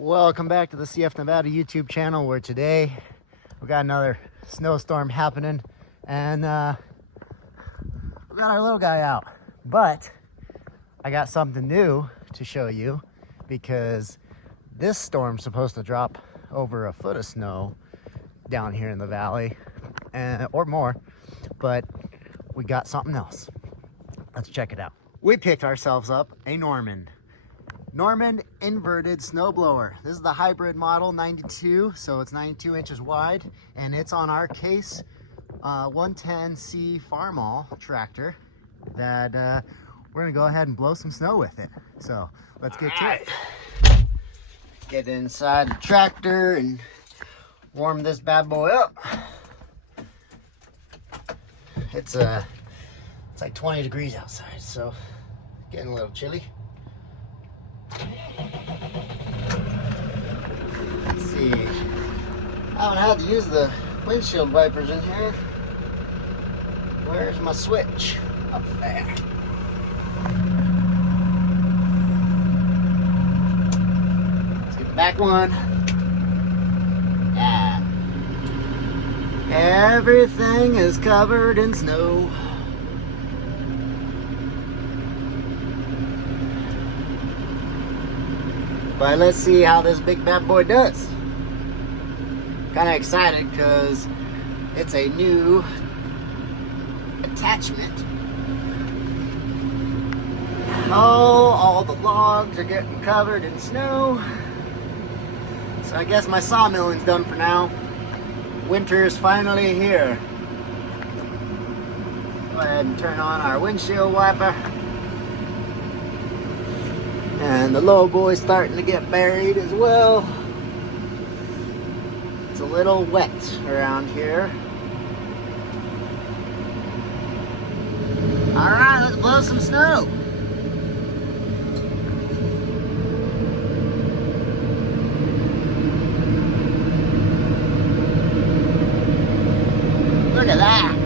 Welcome back to the CF Nevada YouTube channel, where today we got another snowstorm happening, and we got our little guy out. But I got something new to show you, because this storm's supposed to drop over a foot of snow down here in the valley, or more, but we got something else. Let's check it out. We picked ourselves up a Norman inverted snowblower. This is the hybrid model 92, so it's 92 inches wide, and it's on our Case 110c Farmall tractor that we're gonna go ahead and blow some snow with it. So let's get to it. Get inside the tractor and warm this bad boy up. It's like 20 degrees outside, so getting a little chilly. Let's see. I haven't had to use the windshield wipers in here. Where's my switch? Up there. Let's get the back one. Yeah. Everything is covered in snow. But let's see how this big bad boy does. Kind of excited because it's a new attachment. Oh, all the logs are getting covered in snow. So I guess my sawmilling's done for now. Winter is finally here. Go ahead and turn on our windshield wiper. And the low boy's starting to get buried as well. It's a little wet around here. All right, let's blow some snow. Look at that.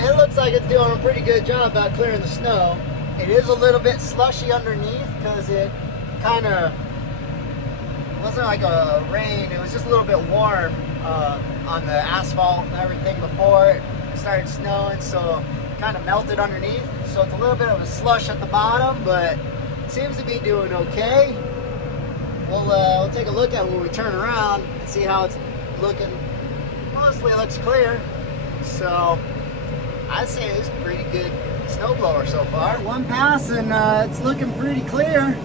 It looks like it's doing a pretty good job about clearing the snow. It is a little bit slushy underneath because it kind of wasn't like a rain. It was just a little bit warm on the asphalt and everything before it started snowing, so it kind of melted underneath. So it's a little bit of a slush at the bottom, but it seems to be doing okay. We'll take a look at it when we turn around and see how it's looking. Mostly it looks clear, so I'd say it's a pretty good snowblower so far. One pass and it's looking pretty clear.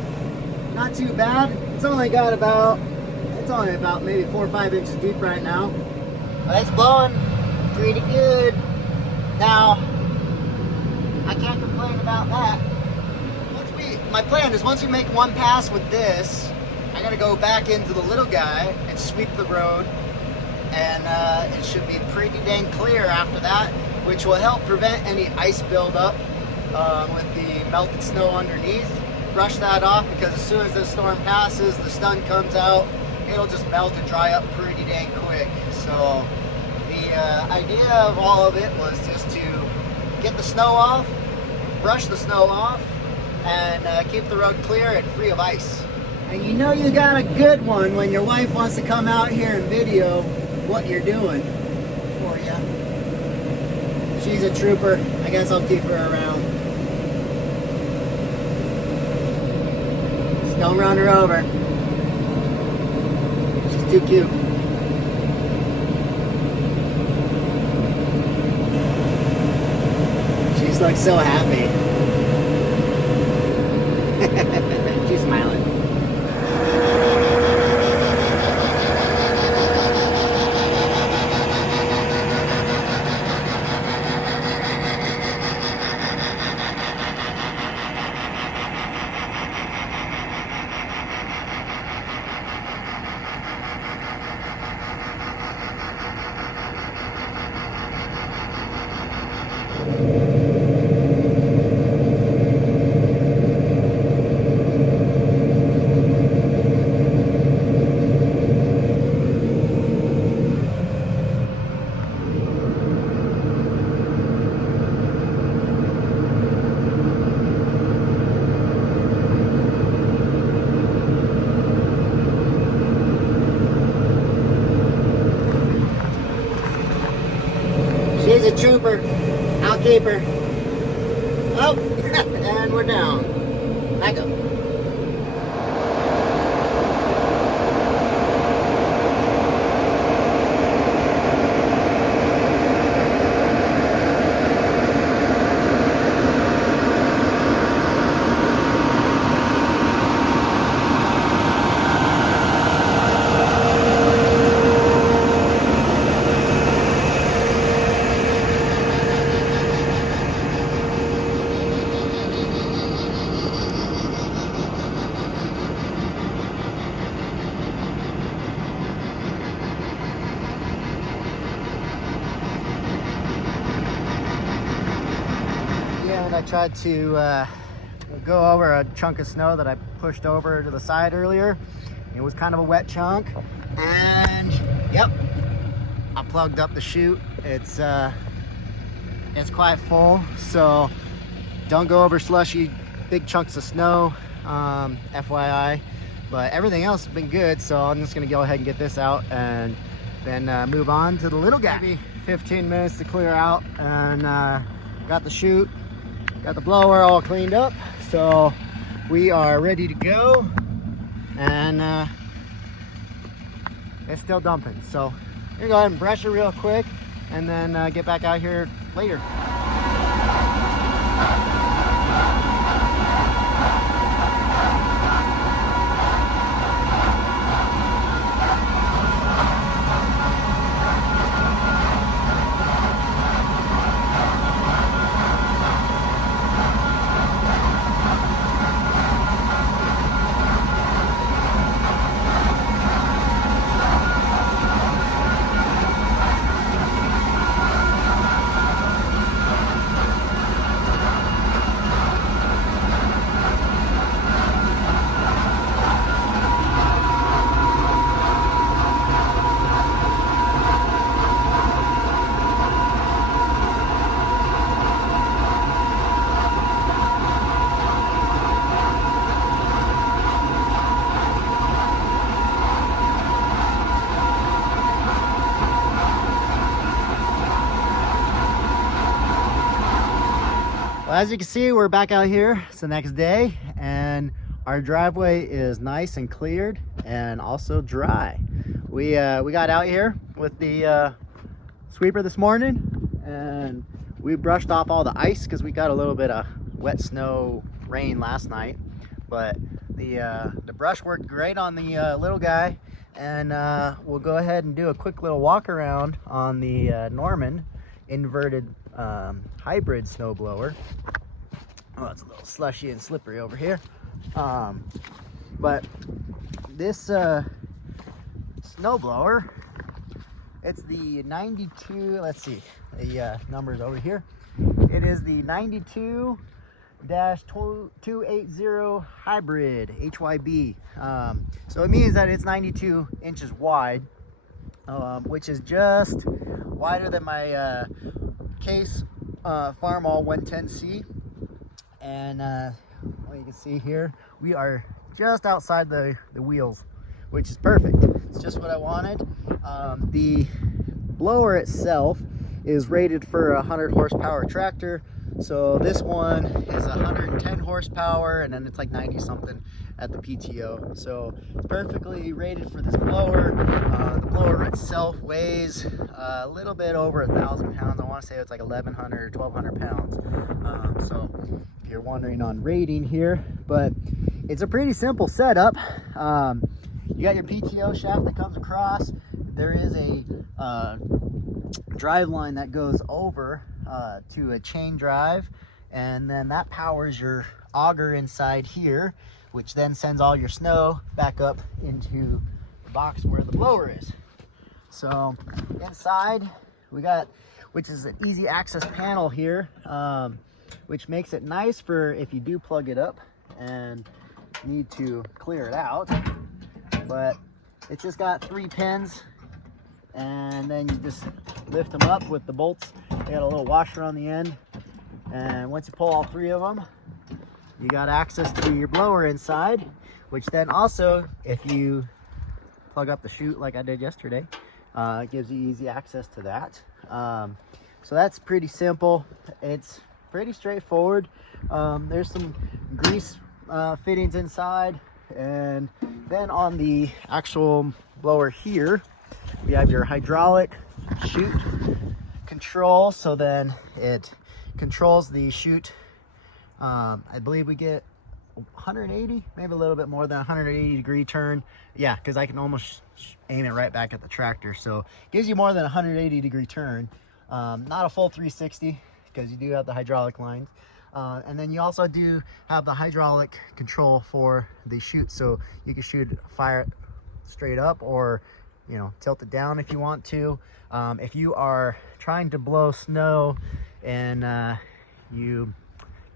Not too bad. It's only about maybe 4 or 5 inches deep right now. But it's blowing pretty good. Now, I can't complain about that. My plan is once we make one pass with this, I gotta go back into the little guy and sweep the road, and it should be pretty dang clear after that, which will help prevent any ice buildup with the melted snow underneath. Brush that off, because as soon as the storm passes, the sun comes out, it'll just melt and dry up pretty dang quick. So the idea of all of it was just to get the snow off, brush the snow off, and keep the road clear and free of ice. And you know you got a good one when your wife wants to come out here and video what you're doing for you. She's a trooper. I guess I'll keep her around. Just don't run her over. She's too cute. She's like so happy. She's smiling. She's a trooper. I'll keep her. Oh, and we're down. Back up. I tried to go over a chunk of snow that I pushed over to the side earlier. It was kind of a wet chunk, and yep, I plugged up the chute. It's quite full, so don't go over slushy big chunks of snow, FYI. But everything else has been good, so I'm just gonna go ahead and get this out and then move on to the little guy. Maybe 15 minutes to clear out, and got the chute. Got the blower all cleaned up, so we are ready to go, and it's still dumping. So I'm gonna go ahead and brush it real quick, and then get back out here later. Well, as you can see, we're back out here. It's the next day, and our driveway is nice and cleared and also dry. We got out here with the sweeper this morning, and we brushed off all the ice because we got a little bit of wet snow rain last night. But the brush worked great on the little guy, and we'll go ahead and do a quick little walk around on the Norman inverted hybrid snowblower. Oh, it's a little slushy and slippery over here. But this snowblower, it's the 92, let's see, the numbers over here. It is the 92-280 hybrid HYB. So it means that it's 92 inches wide, which is just wider than my Case Farmall 110c. And what you can see here, we are just outside the wheels, which is perfect. It's just what I wanted. The blower itself is rated for a 100 horsepower tractor. So this one is 110 horsepower, and then it's like 90 something at the PTO. So it's perfectly rated for this blower. The blower itself weighs a little bit over 1,000 pounds. I want to say it's like 1,100 or 1,200 pounds. So if you're wondering on rating here, but it's a pretty simple setup. You got your PTO shaft that comes across. There is a drive line that goes over to a chain drive, and then that powers your auger inside here, which then sends all your snow back up into the box where the blower is. So inside we got, which is an easy access panel here, which makes it nice for if you do plug it up and need to clear it out. But it's just got 3 pins, and then you just lift them up with the bolts. They got a little washer on the end, and once you pull all 3 of them, you got access to your blower inside, which then also, if you plug up the chute like I did yesterday, it gives you easy access to that. So that's pretty simple. It's pretty straightforward. There's some grease fittings inside, and then on the actual blower here, we have your hydraulic chute control. So then it controls the chute. I believe we get 180, maybe a little bit more than 180 degree turn. Yeah, because I can almost aim it right back at the tractor. So it gives you more than 180 degree turn. Not a full 360 because you do have the hydraulic lines. And then you also do have the hydraulic control for the chute, so you can fire it straight up, or tilt it down if you want to. If you are trying to blow snow and you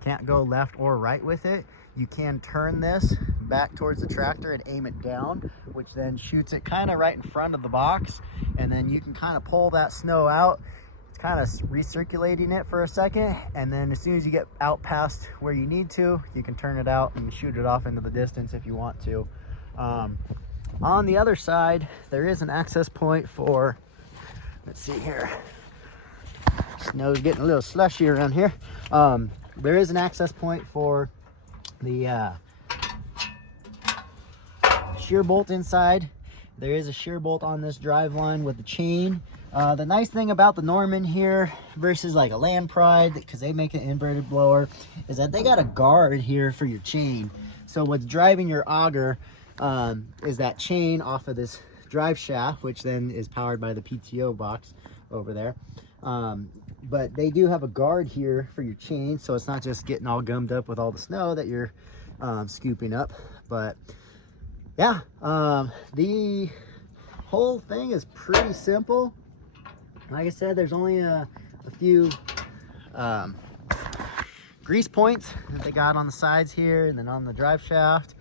can't go left or right with it, you can turn this back towards the tractor and aim it down, which then shoots it kind of right in front of the box, and then you can kind of pull that snow out. It's kind of recirculating it for a second, and then as soon as you get out past where you need to, you can turn it out and shoot it off into the distance if you want to. On the other side, there is an access point for, let's see here, snow's getting a little slushy around here. There is an access point for the shear bolt inside. There is a shear bolt on this drive line with the chain. The nice thing about the Norman here versus like a Land Pride, because they make an inverted blower, is that they got a guard here for your chain. So what's driving your auger is that chain off of this drive shaft, which then is powered by the PTO box over there. But they do have a guard here for your chain, so it's not just getting all gummed up with all the snow that you're scooping up. But yeah, the whole thing is pretty simple. Like I said, there's only a few grease points that they got on the sides here, and then on the drive shaft.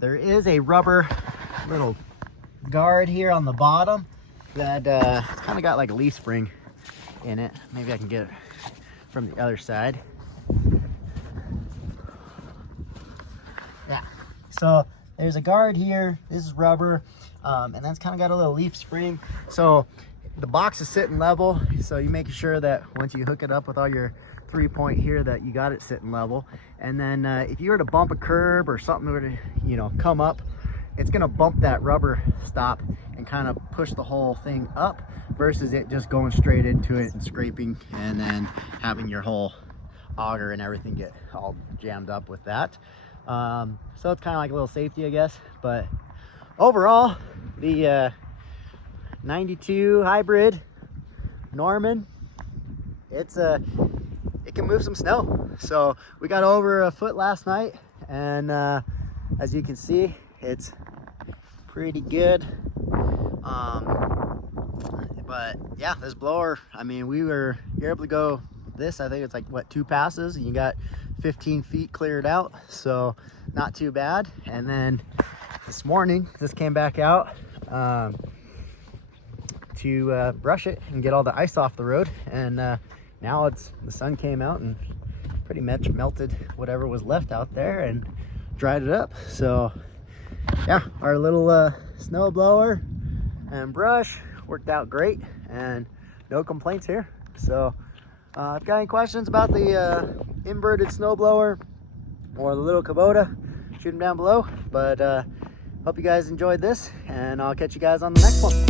There is a rubber little guard here on the bottom that it's kind of got like a leaf spring in it. Maybe I can get it from the other side. Yeah, so there's a guard here. This is rubber, and that's kind of got a little leaf spring. So the box is sitting level, so you make sure that once you hook it up with all your 3-point here, that you got it sitting level. And then if you were to bump a curb or something were to come up, it's gonna bump that rubber stop and kind of push the whole thing up, versus it just going straight into it and scraping and then having your whole auger and everything get all jammed up with that. So it's kind of like a little safety, I guess. But overall, the 92 hybrid Norman, it can move some snow. So we got over a foot last night, and as you can see, it's pretty good. But yeah, this blower, I mean, you're able to go this, I think it's like what, 2 passes, and you got 15 feet cleared out, so not too bad. And then this morning, this came back out to brush it and get all the ice off the road, and now the sun came out and pretty much melted whatever was left out there, and dried it up. So yeah, our little snow blower and brush worked out great, and no complaints here. So if you got any questions about the inverted snow blower or the little Kubota, shoot them down below. But hope you guys enjoyed this, and I'll catch you guys on the next one.